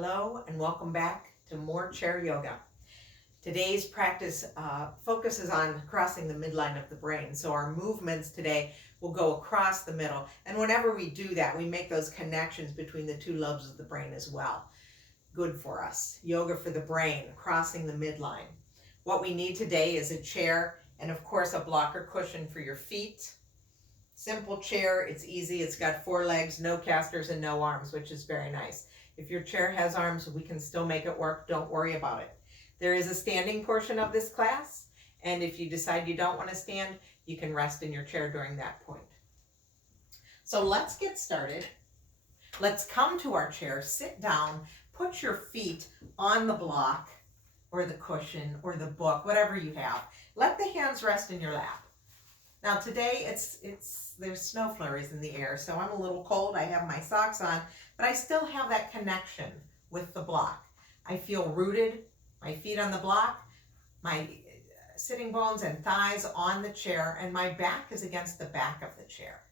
Hello and welcome back to more chair yoga. Today's practice focuses on crossing the midline of the brain. So our movements today will go across the middle. And whenever we do that, we make those connections between the two lobes of the brain as well. Good for us. Yoga for the brain, crossing the midline. What we need today is a chair and of course a blocker cushion for your feet. Simple chair, it's easy. It's got 4 legs, no casters and no arms, which is very nice. If your chair has arms, we can still make it work. Don't worry about it. There is a standing portion of this class, and if you decide you don't want to stand, you can rest in your chair during that point. So let's get started. Let's come to our chair, sit down, put your feet on the block or the cushion or the book, whatever you have. Let the hands rest in your lap. Now today there's snow flurries in the air, so I'm a little cold. I have my socks on, but I still have that connection with the block. I feel rooted, my feet on the block, my sitting bones and thighs on the chair, and my back is against the back of the chair.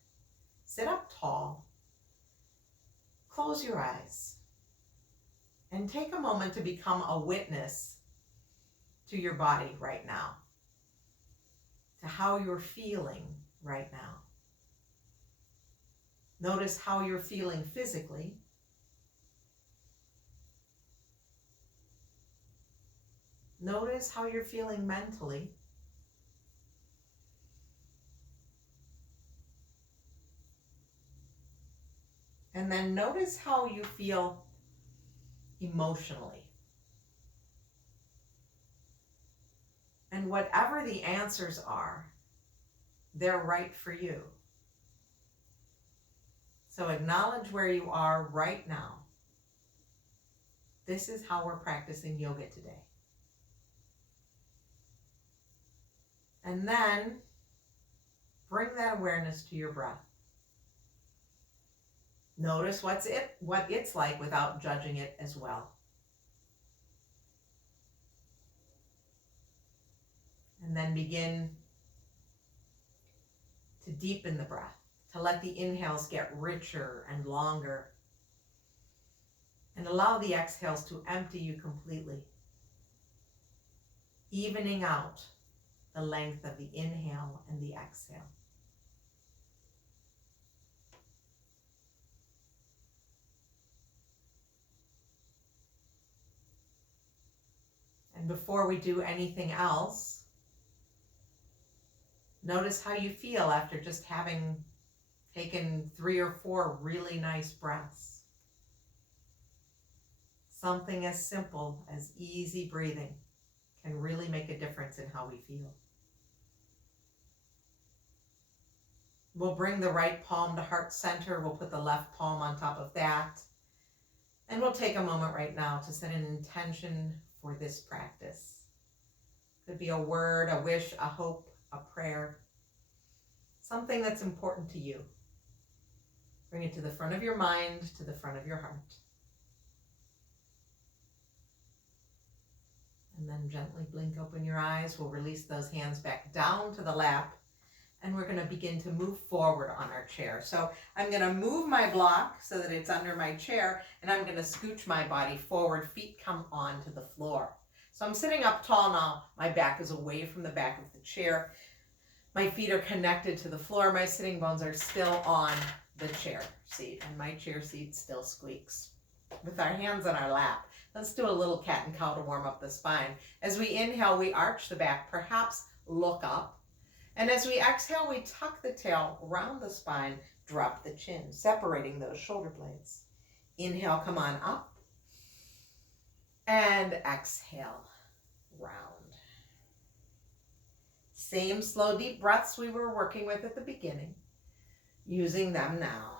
Sit up tall, close your eyes, and take a moment to become a witness to your body right now, to how you're feeling right now. Notice how you're feeling physically. Notice how you're feeling mentally. And then notice how you feel emotionally. And whatever the answers are, they're right for you. So acknowledge where you are right now. This is how we're practicing yoga today. And then bring that awareness to your breath. Notice what it's like without judging it as well. And then begin to deepen the breath, to let the inhales get richer and longer. And allow the exhales to empty you completely, evening out the length of the inhale and the exhale. And before we do anything else, notice how you feel after just having taken 3 or 4 really nice breaths. Something as simple as easy breathing can really make a difference in how we feel. We'll bring the right palm to heart center. We'll put the left palm on top of that. And we'll take a moment right now to set an intention for this practice. Could be a word, a wish, a hope, a prayer, something that's important to you. Bring it to the front of your mind, to the front of your heart. And then gently blink open your eyes. We'll release those hands back down to the lap. And we're going to begin to move forward on our chair. So I'm going to move my block so that it's under my chair, and I'm going to scooch my body forward. Feet come onto the floor. So I'm sitting up tall now. My back is away from the back of the chair. My feet are connected to the floor. My sitting bones are still on the chair seat, and my chair seat still squeaks. With our hands on our lap, let's do a little cat and cow to warm up the spine. As we inhale, we arch the back, perhaps look up. And as we exhale, we tuck the tail around the spine, drop the chin, separating those shoulder blades. Inhale, come on up. And exhale, round. Same slow, deep breaths we were working with at the beginning, using them now.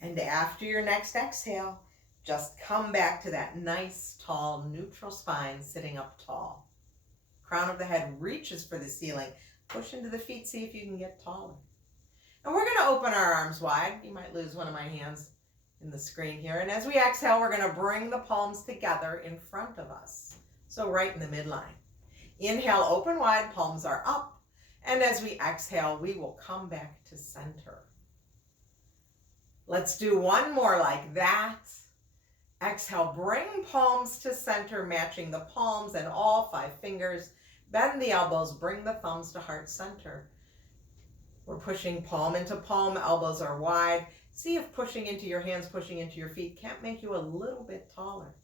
And after your next exhale, just come back to that nice, tall, neutral spine, sitting up tall. Crown of the head reaches for the ceiling. Push into the feet, see if you can get taller. And we're going to open our arms wide. You might lose one of my hands in the screen here. And as we exhale, we're going to bring the palms together in front of us. So right in the midline. Inhale, open wide, palms are up. And as we exhale, we will come back to center. Let's do one more like that. Exhale, bring palms to center, matching the palms and all 5 fingers. Bend the elbows, bring the thumbs to heart center. We're pushing palm into palm, elbows are wide. See if pushing into your hands, pushing into your feet can't make you a little bit taller.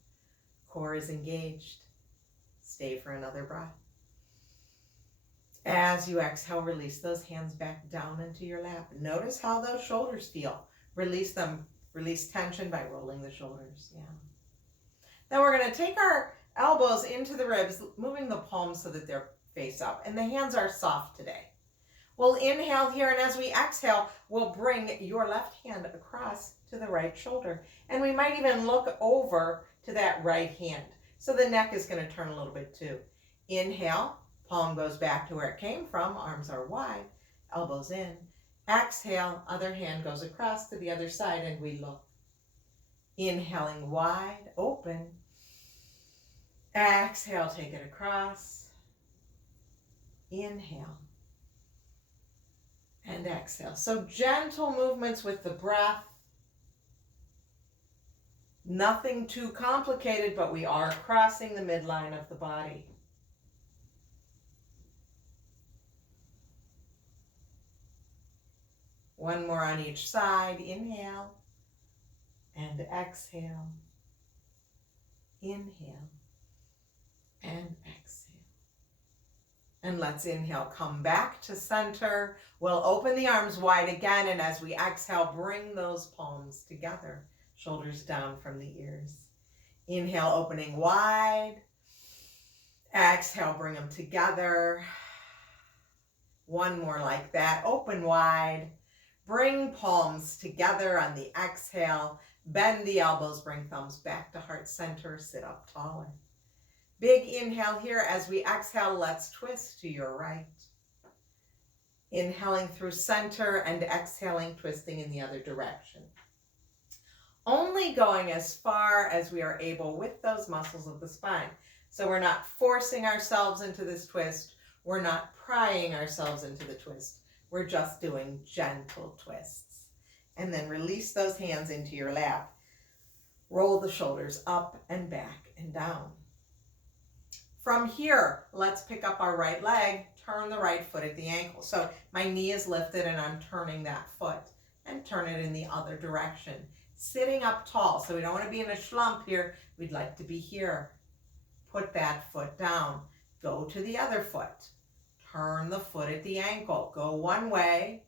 Core is engaged. Stay for another breath. As you exhale, release those hands back down into your lap. Notice how those shoulders feel. Release them. Release tension by rolling the shoulders. Yeah. Then we're going to take our elbows into the ribs, moving the palms so that they're face up. And the hands are soft today. We'll inhale here, and as we exhale, we'll bring your left hand across to the right shoulder. And we might even look over to that right hand. So the neck is going to turn a little bit too. Inhale, palm goes back to where it came from, arms are wide, elbows in. Exhale, other hand goes across to the other side, and we look. Inhaling wide, open. Exhale, take it across. Inhale. And exhale. So gentle movements with the breath. Nothing too complicated, but we are crossing the midline of the body. One more on each side. Inhale and exhale. Inhale and exhale. And let's inhale, come back to center. We'll open the arms wide again, and as we exhale, bring those palms together, shoulders down from the ears. Inhale, opening wide. Exhale, bring them together. One more like that, open wide. Bring palms together on the exhale. Bend the elbows, bring thumbs back to heart center, sit up taller. Big inhale here. As we exhale, let's twist to your right. Inhaling through center and exhaling, twisting in the other direction. Only going as far as we are able with those muscles of the spine. So we're not forcing ourselves into this twist. We're not prying ourselves into the twist. We're just doing gentle twists. And then release those hands into your lap. Roll the shoulders up and back and down. From here, let's pick up our right leg, turn the right foot at the ankle. So my knee is lifted and I'm turning that foot and turn it in the other direction. Sitting up tall, so we don't want to be in a slump here. We'd like to be here. Put that foot down. Go to the other foot. Turn the foot at the ankle. Go one way,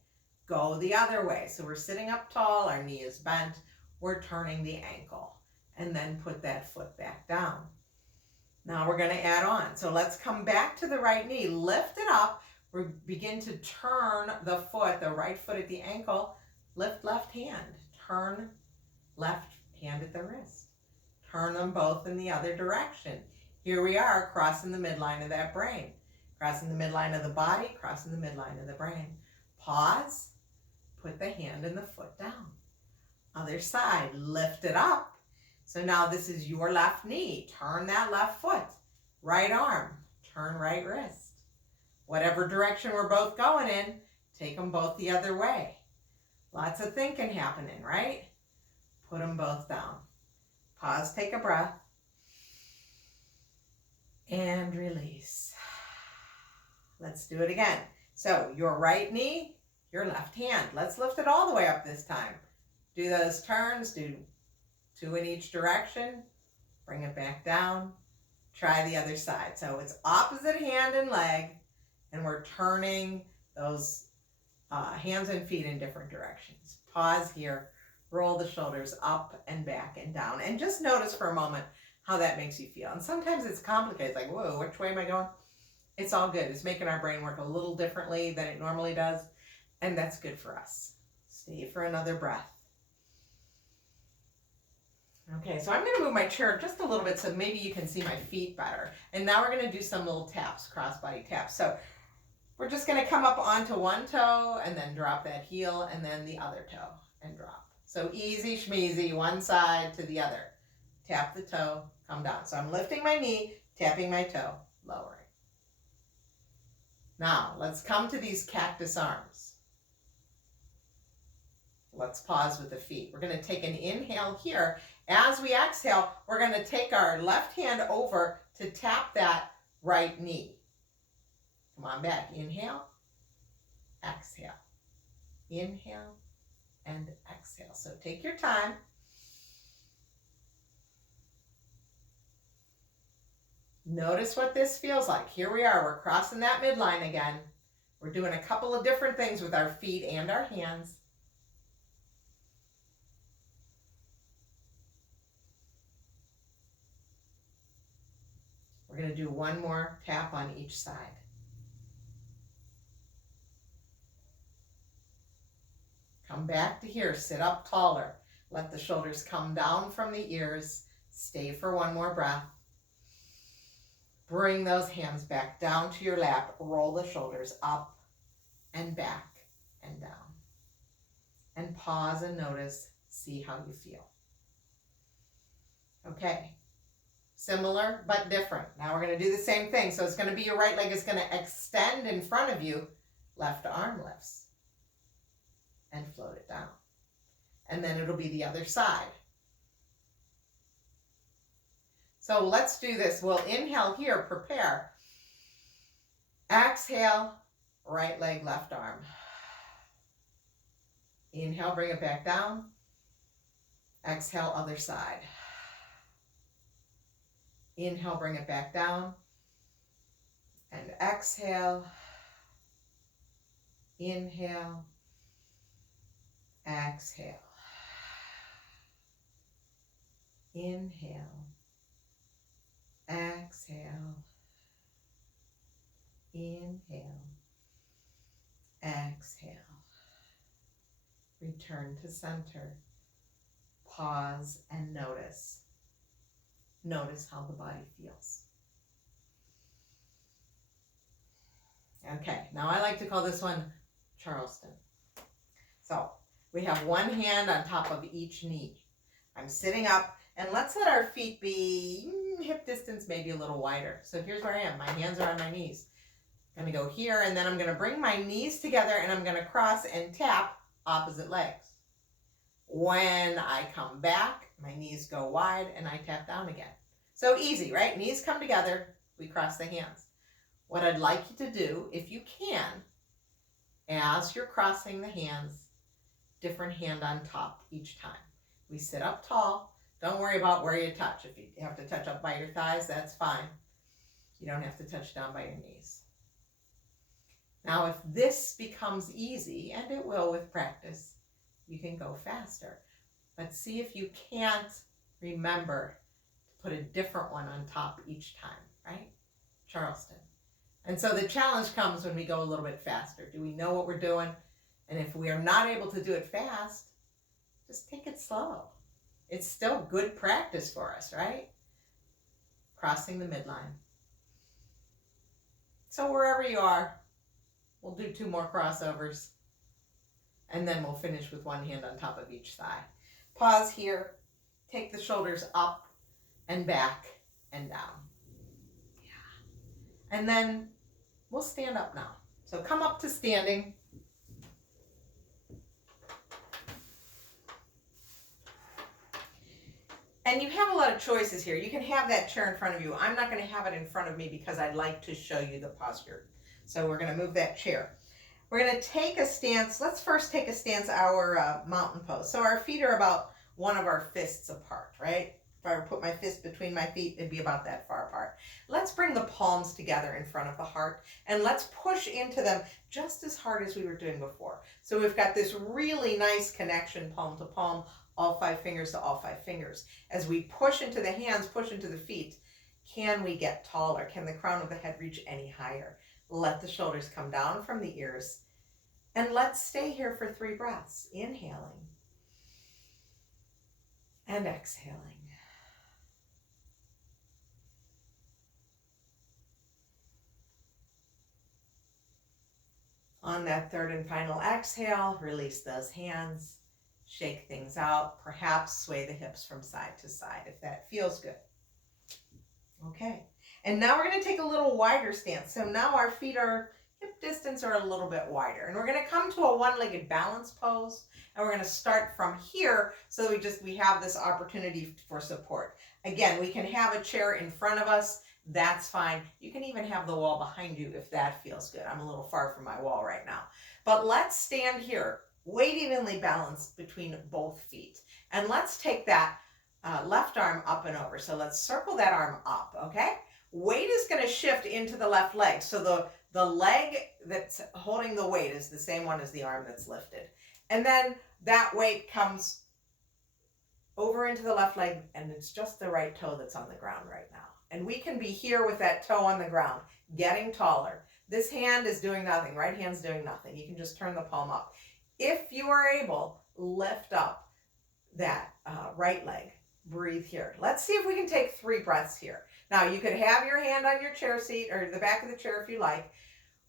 go the other way. So we're sitting up tall, our knee is bent. We're turning the ankle. And then put that foot back down. Now we're going to add on. So let's come back to the right knee. Lift it up. We begin to turn the foot, the right foot at the ankle. Lift left hand. Turn left hand at the wrist. Turn them both in the other direction. Here we are crossing the midline of that brain. Crossing the midline of the body, crossing the midline of the brain. Pause. Put the hand and the foot down. Other side. Lift it up. So now this is your left knee. Turn that left foot. Right arm. Turn right wrist. Whatever direction we're both going in, take them both the other way. Lots of thinking happening, right? Put them both down. Pause, take a breath. And release. Let's do it again. So your right knee, your left hand. Let's lift it all the way up this time. Do those turns, do 2 in each direction, bring it back down, try the other side. So it's opposite hand and leg, and we're turning those hands and feet in different directions. Pause here, roll the shoulders up and back and down, and just notice for a moment how that makes you feel. And sometimes it's complicated, like, whoa, which way am I going? It's all good. It's making our brain work a little differently than it normally does, and that's good for us. Stay for another breath. Okay, so I'm going to move my chair just a little bit so maybe you can see my feet better. And now we're going to do some little taps, crossbody taps. So we're just going to come up onto one toe and then drop that heel and then the other toe and drop. So easy schmeezy, one side to the other. Tap the toe, come down. So I'm lifting my knee, tapping my toe, lowering. Now let's come to these cactus arms. Let's pause with the feet. We're going to take an inhale here. As we exhale, we're going to take our left hand over to tap that right knee. Come on back. Inhale, exhale. Inhale and exhale. So take your time. Notice what this feels like. Here we are. We're crossing that midline again. We're doing a couple of different things with our feet and our hands. We're going to do one more tap on each side. Come back to here. Sit up taller. Let the shoulders come down from the ears. Stay for one more breath. Bring those hands back down to your lap. Roll the shoulders up and back and down. And pause and notice. See how you feel. Okay. Similar but different. Now we're going to do the same thing. So it's going to be your right leg is going to extend in front of you. Left arm lifts. And float it down. And then it'll be the other side. So let's do this. We'll inhale here, prepare. Exhale, right leg, left arm. Inhale, bring it back down. Exhale, other side. Inhale, bring it back down. And exhale. Inhale. Exhale. Inhale. Exhale. Inhale. Exhale. Return to center. Pause and notice. Notice how the body feels. Okay, now I like to call this one Charleston. So we have one hand on top of each knee. I'm sitting up, and let's let our feet be hip distance, maybe a little wider. So here's where I am. My hands are on my knees. I'm going to go here, and then I'm going to bring my knees together, and I'm going to cross and tap opposite legs. When I come back, my knees go wide, and I tap down again. So easy, right? Knees come together, we cross the hands. What I'd like you to do, if you can, as you're crossing the hands, different hand on top each time. We sit up tall. Don't worry about where you touch. If you have to touch up by your thighs, that's fine. You don't have to touch down by your knees. Now, if this becomes easy, and it will with practice, you can go faster. But see if you can't remember to put a different one on top each time, right? Charleston. And so the challenge comes when we go a little bit faster. Do we know what we're doing? And if we are not able to do it fast, just take it slow. It's still good practice for us, right? Crossing the midline. So wherever you are, we'll do 2 more crossovers. And then we'll finish with one hand on top of each thigh. Pause here. Take the shoulders up and back and down. Yeah. And then we'll stand up now. So come up to standing. And you have a lot of choices here. You can have that chair in front of you. I'm not going to have it in front of me because I'd like to show you the posture. So we're going to move that chair. We're going to take a stance. Let's first take a stance, our mountain pose. So our feet are about one of our fists apart, right? If I were to put my fist between my feet, it'd be about that far apart. Let's bring the palms together in front of the heart, and let's push into them just as hard as we were doing before. So we've got this really nice connection, palm to palm, all 5 fingers to all 5 fingers. As we push into the hands, push into the feet, can we get taller? Can the crown of the head reach any higher? Let the shoulders come down from the ears. And let's stay here for 3 breaths. Inhaling and exhaling. On that 3rd and final exhale, release those hands. Shake things out, perhaps sway the hips from side to side if that feels good. Okay, and now we're going to take a little wider stance. So now our feet are hip distance or a little bit wider. And we're going to come to a one-legged balance pose, and we're going to start from here so we have this opportunity for support. Again, we can have a chair in front of us. That's fine. You can even have the wall behind you if that feels good. I'm a little far from my wall right now. But let's stand here, weight evenly balanced between both feet. And let's take that left arm up and over. So let's circle that arm up, okay? Weight is going to shift into the left leg. So the leg that's holding the weight is the same one as the arm that's lifted. And then that weight comes over into the left leg, and it's just the right toe that's on the ground right now. And we can be here with that toe on the ground, getting taller. This hand is doing nothing. Right hand's doing nothing. You can just turn the palm up. If you are able, lift up that right leg. Breathe here. Let's see if we can take 3 breaths here. Now, you could have your hand on your chair seat or the back of the chair if you like,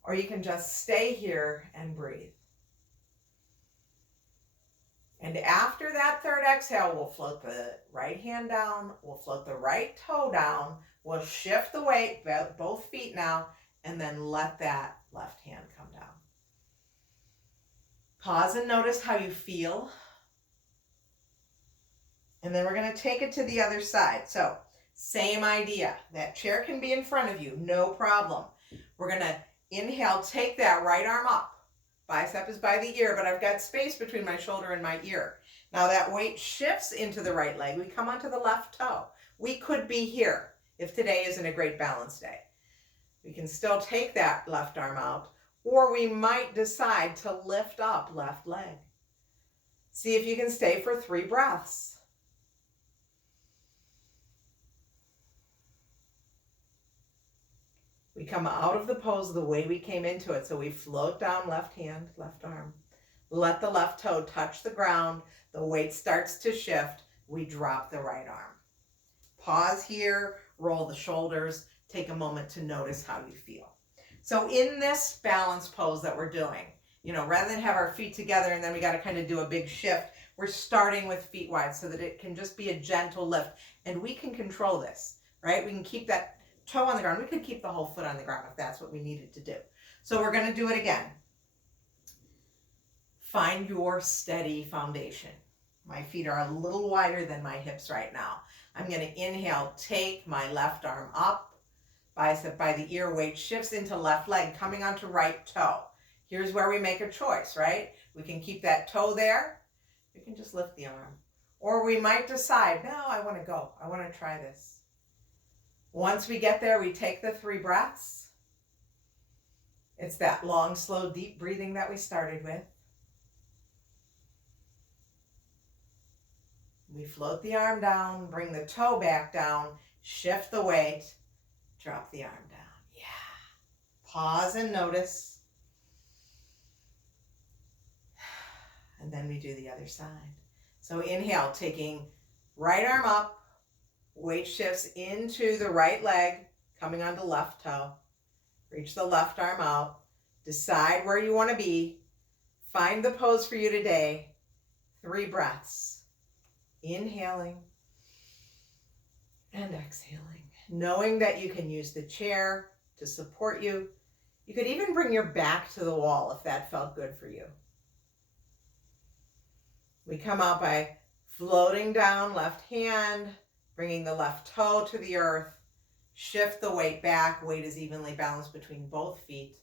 or you can just stay here and breathe. And after that third exhale, we'll float the right hand down, we'll float the right toe down, we'll shift the weight, both feet now, and then let that left hand come down. Pause and notice how you feel. And then we're going to take it to the other side. So, same idea. That chair can be in front of you, no problem. We're going to inhale, take that right arm up. Bicep is by the ear, but I've got space between my shoulder and my ear. Now that weight shifts into the right leg. We come onto the left toe. We could be here if today isn't a great balance day. We can still take that left arm out, or we might decide to lift up left leg. See if you can stay for 3 breaths. We come out of the pose the way we came into it. So we float down left hand, left arm. Let the left toe touch the ground. The weight starts to shift. We drop the right arm. Pause here, roll the shoulders. Take a moment to notice how you feel. So in this balance pose that we're doing, rather than have our feet together and then we got to kind of do a big shift, we're starting with feet wide so that it can just be a gentle lift. And we can control this, right? We can keep that toe on the ground. We could keep the whole foot on the ground if that's what we needed to do. So we're going to do it again. Find your steady foundation. My feet are a little wider than my hips right now. I'm going to inhale, take my left arm up, bicep by the ear, weight shifts into left leg, coming onto right toe. Here's where we make a choice, right? We can keep that toe there. We can just lift the arm. Or we might decide, no, I want to go. I want to try this. Once we get there, we take the 3 breaths. It's that long, slow, deep breathing that we started with. We float the arm down, bring the toe back down, shift the weight, drop the arm down. Yeah. Pause and notice. And then we do the other side. So inhale, taking right arm up. Weight shifts into the right leg, coming onto left toe. Reach the left arm out. Decide where you want to be. Find the pose for you today. 3 breaths. Inhaling and exhaling. Knowing that you can use the chair to support you. You could even bring your back to the wall if that felt good for you. We come out by floating down left hand, bringing the left toe to the earth, shift the weight back. Weight is evenly balanced between both feet.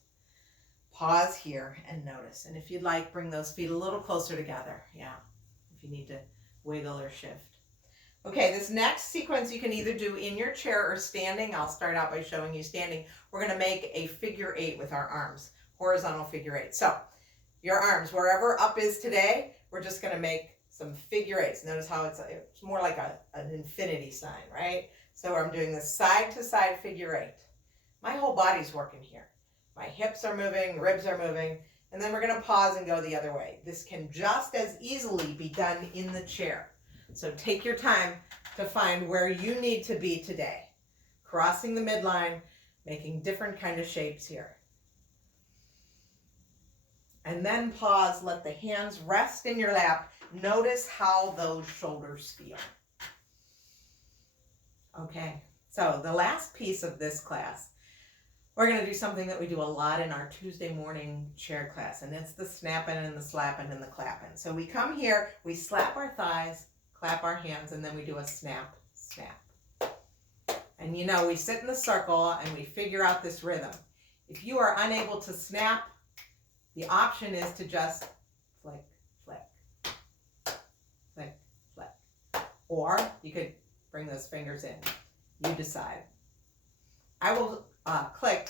Pause here and notice. And if you'd like, bring those feet a little closer together. Yeah, if you need to wiggle or shift. Okay, this next sequence you can either do in your chair or standing. I'll start out by showing you standing. We're going to make a figure 8 with our arms, horizontal figure 8. So your arms, wherever up is today, we're just going to make some figure 8s. Notice how it's more like an infinity sign, right? So I'm doing this side to side figure 8. My whole body's working here. My hips are moving, ribs are moving, and then we're going to pause and go the other way. This can just as easily be done in the chair. So take your time to find where you need to be today. Crossing the midline, making different kind of shapes here. And then pause, let the hands rest in your lap. Notice how those shoulders feel. Okay, so the last piece of this class, We're going to do something that we do a lot in our Tuesday morning chair class, and it's the snapping and the slapping and the clapping. So we come here, we slap our thighs, clap our hands, and then we do a snap, snap. And you know, we sit in the circle and we figure out this rhythm. If you are unable to snap, the option is to just flick, flick, flick, flick. Or you could bring those fingers in. You decide. I will click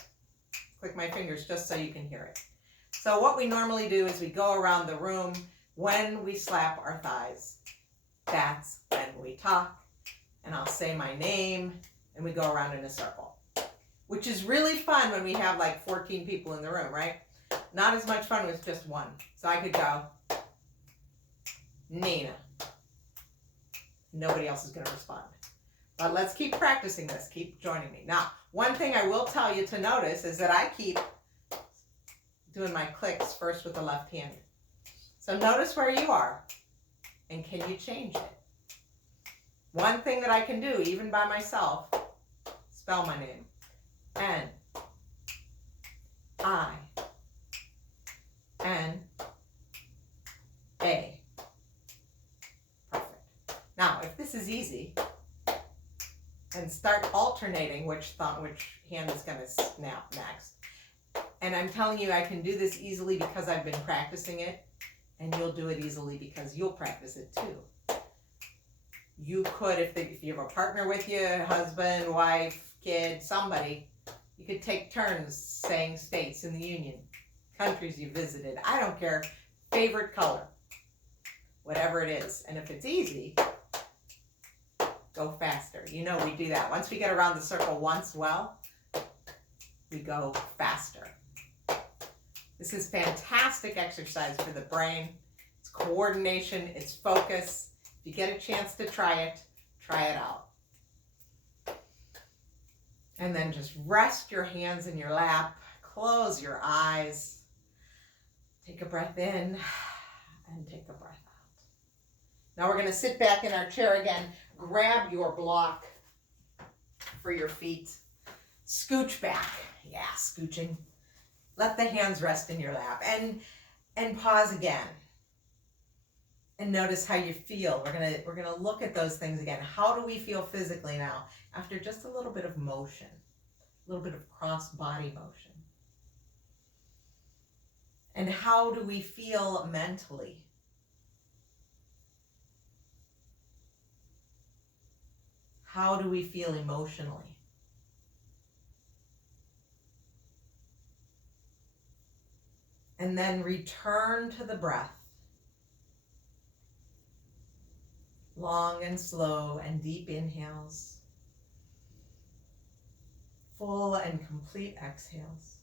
my fingers just so you can hear it. So what we normally do is we go around the room when we slap our thighs. That's when we talk, and I'll say my name, and we go around in a circle, which is really fun when we have like 14 people in the room, right? Not as much fun with just one. So I could go, Nina. Nobody else is going to respond. But let's keep practicing this. Keep joining me. Now, one thing I will tell you to notice is that I keep doing my clicks first with the left hand. So notice where you are, and can you change it? One thing that I can do, even by myself, spell my name. N I N A. Perfect. Now, if this is easy, and start alternating which hand is going to snap next. And I'm telling you, I can do this easily because I've been practicing it, and you'll do it easily because you'll practice it too. You could, if you have a partner with you, husband, wife, kid, somebody, you could take turns saying states in the Union, countries you visited. I don't care. Favorite color, whatever it is. And if it's easy, go faster. You know we do that. Once we get around the circle once well, we go faster. This is fantastic exercise for the brain. It's coordination, it's focus. If you get a chance to try it out. And then just rest your hands in your lap, close your eyes, take a breath in, and take a breath out. Now we're going to sit back in our chair again. Grab your block for your feet. Scooch back. Yeah, scooching. Let the hands rest in your lap. And pause again. And notice how you feel. We're gonna look at those things again. How do we feel physically now after just a little bit of motion? A little bit of cross-body motion. And how do we feel mentally? How do we feel emotionally? And then return to the breath. Long and slow and deep inhales. Full and complete exhales.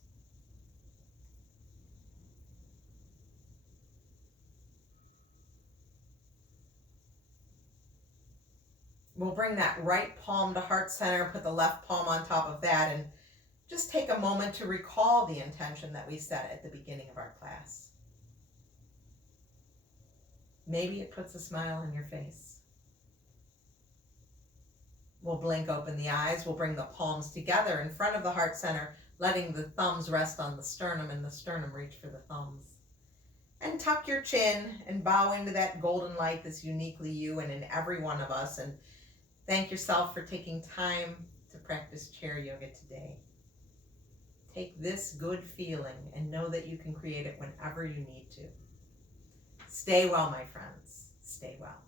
We'll bring that right palm to heart center, put the left palm on top of that, and just take a moment to recall the intention that we set at the beginning of our class. Maybe it puts a smile on your face. We'll blink open the eyes. We'll bring the palms together in front of the heart center, letting the thumbs rest on the sternum and the sternum reach for the thumbs. And tuck your chin and bow into that golden light that's uniquely you and in every one of us. And thank yourself for taking time to practice chair yoga today. Take this good feeling and know that you can create it whenever you need to. Stay well, my friends. Stay well.